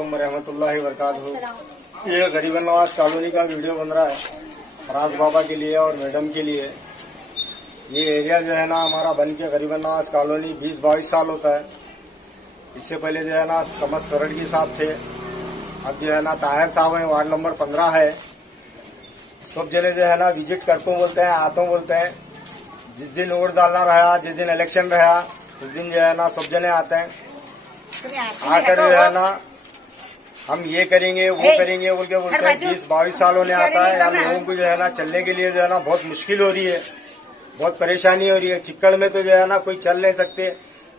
वालेकुम रहमतुल्लाहि वबरकातुहू। ये गरीबन नवाज कॉलोनी का वीडियो बन रहा है फराज बाबा के लिए और मैडम के लिए। ये एरिया जो है ना हमारा बन के गरीबन नवाज कॉलोनी 20-22 साल होता है। इससे पहले जो है ना समझ सरड़गी साहब थे, अब जो है ना ताहिर साहब है, वार्ड नंबर 15 है। सब जने जो है ना विजिट करता बोलते हैं, आता बोलते हैं। जिस दिन वोट डालना रहा, जिस दिन इलेक्शन रहा, उस दिन जो है ना सब जने आते हैं। आकर जो है ना हम ये करेंगे वो करेंगे बोल के बोलते हैं। 20-22 साल होने आता है। हम लोगों को जो है ना चलने के लिए जो है ना बहुत मुश्किल हो रही है, बहुत परेशानी हो रही है। चिक्कड़ में तो जो है ना कोई चल नहीं सकते,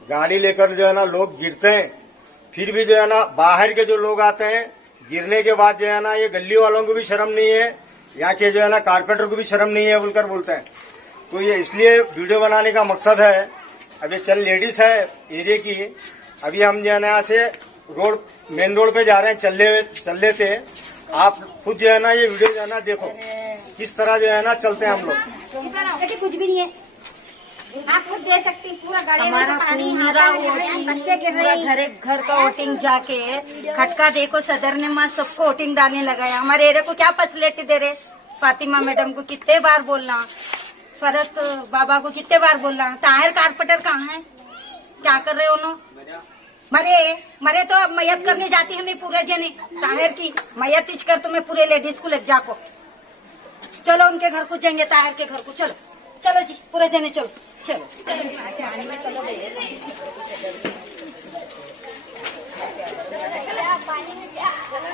गाड़ी लेकर जो है ना लोग गिरते हैं। फिर भी जो है ना बाहर के जो लोग आते हैं, गिरने के बाद जो है ना ये गली वालों को भी शर्म नहीं है, यहाँ के जो है ना कारपेंटर को भी शर्म नहीं है बोलकर बोलते हैं। तो ये इसलिए वीडियो बनाने का मकसद है। अभी चल लेडीज है एरिया की, अभी हम जो है ना यहाँ से रोड मेन रोड पे जा रहे हैं, चल लेते हैं। आप खुद जो है ना ये वीडियो जो है ना देखो किस तरह जो है ना चलते हैं हम लोग। कुछ भी नहीं है, आप खुद दे सकती। पूरा गाड़ी में से पानी, बच्चे गिर रहे, घर का वोटिंग जाके खटका देखो, सदर ने माँ सबको वोटिंग डालने लगाया। हमारे एरिया को क्या फैसिलिटी दे रहे? फातिमा मैडम को कितने बार बोलना, फरत बाबा को कितने बार बोलना। ताहिर कारपेंटर कहाँ है? क्या कर रहे हो उन्होंने? मरे तो अब मैयत करने जाती है, नहीं पूरे जने ताहिर की मैयत इच कर, तो मैं पूरे लेडीज को लग जाको। चलो उनके घर को जाएंगे, ताहिर के घर को। चलो चलो जी पूरे जने चलो चलो पानी में चलो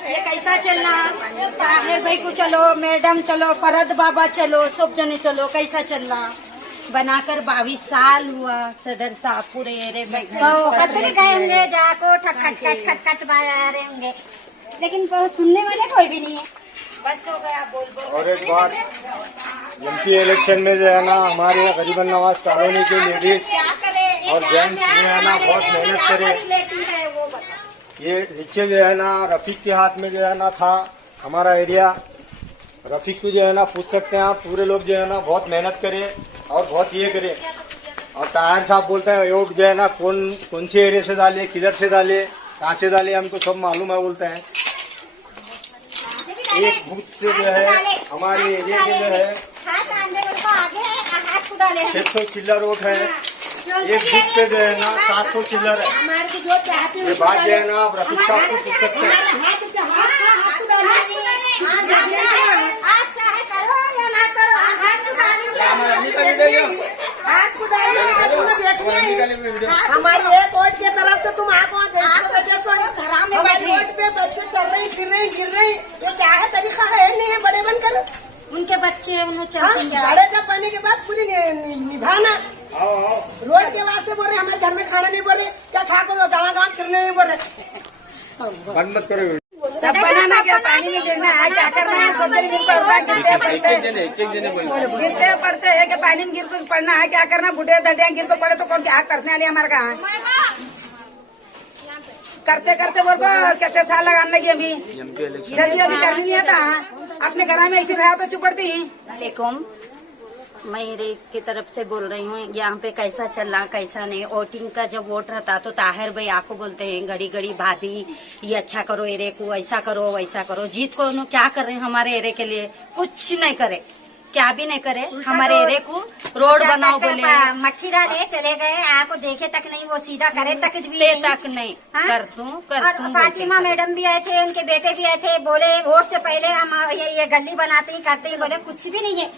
ये कैसा चलना? ताहिर भाई को चलो, मैडम चलो, फरद बाबा चलो, सब जने चलो। कैसा चलना? बनाकर 22 साल हुआ। सदर साहब पूरे एरिया में गए होंगे, जाको खटखट बाजा रहे होंगे, लेकिन सुनने वाले कोई भी नहीं है। बस हो गया बोल। और एक बात, एमपी इलेक्शन में जो है ना हमारे गरीबन नवाज कॉलोनी के लेडीज और जेंट्स जो है ना बहुत मेहनत करे। ये नीचे जो है ना रफीक के हाथ में जो है ना था हमारा एरिया। रफीक को जो है ना पूछ सकते हैं आप। पूरे लोग जो है ना बहुत मेहनत करे और बहुत ये करे। और ताहिर साहब बोलते हैं वोट जो है ना कौन से एरिया से डाले, किधर से डाले, कहाँ से डाले, हमको सब मालूम है बोलते हैं। एक बूथ से जो है हमारे एरिया के जो है 600 चिल्लर वोट है। एक बूथ पे जो है ना 700 चिल्लर है। ये बात जो है ना आप रफीक साहब को पूछ सकते हैं। हमारी एक वोट की तरफ से तुम आप हमारी वोट पे बच्चे चल रहे गिर रहे, ये क्या है? तरीका है नहीं है? बड़े बनकर उनके बच्चे उन्हें चलते बड़े जब पाने के बाद पूरी निभाना। रोड के वास्ते बोल रहे, हमारे घर में खाना नहीं बोल रहे, क्या खा कर गाँव फिरने नहीं बोल रहे। बंद मत करो। सब बनाना क्या, पानी में गिरना है, क्या करना है? सब गिरते पड़ते है कि पानी में गिर को पड़ना है, क्या करना? बुढ़े दटिया गिर को पड़े तो कौन क्या करने वाले हमारे कहाँ है? करते करते बोल को कितने साल लगाने लगी। अभी जल्दी जल्दी करनी नहीं आता। अपने घर में ऐसे रहा तो चुप पड़ती है। वालेकुम, मैं एरिया की तरफ से बोल रही हूँ। यहाँ पे कैसा चल रहा कैसा नहीं। वोटिंग का जब वोट रहता तो ताहिर भाई आपको बोलते हैं घड़ी घड़ी भाभी ये अच्छा करो, एरिया को ऐसा करो वैसा करो। जीत को उन्होंने क्या कर रहे हैं हमारे एरिया के लिए? कुछ नहीं करे, क्या भी नहीं करे। हमारे एरिया को रोड बनाओ बोले, मट्टी डाले चले गए, आपको देखे तक नहीं, वो सीधा करे तक नहीं। कर दूं। फातिमा मैडम भी आए थे, उनके बेटे भी आए थे, बोले वोट से पहले हम ये गली बनाते ही करते ही, बोले कुछ भी नहीं है।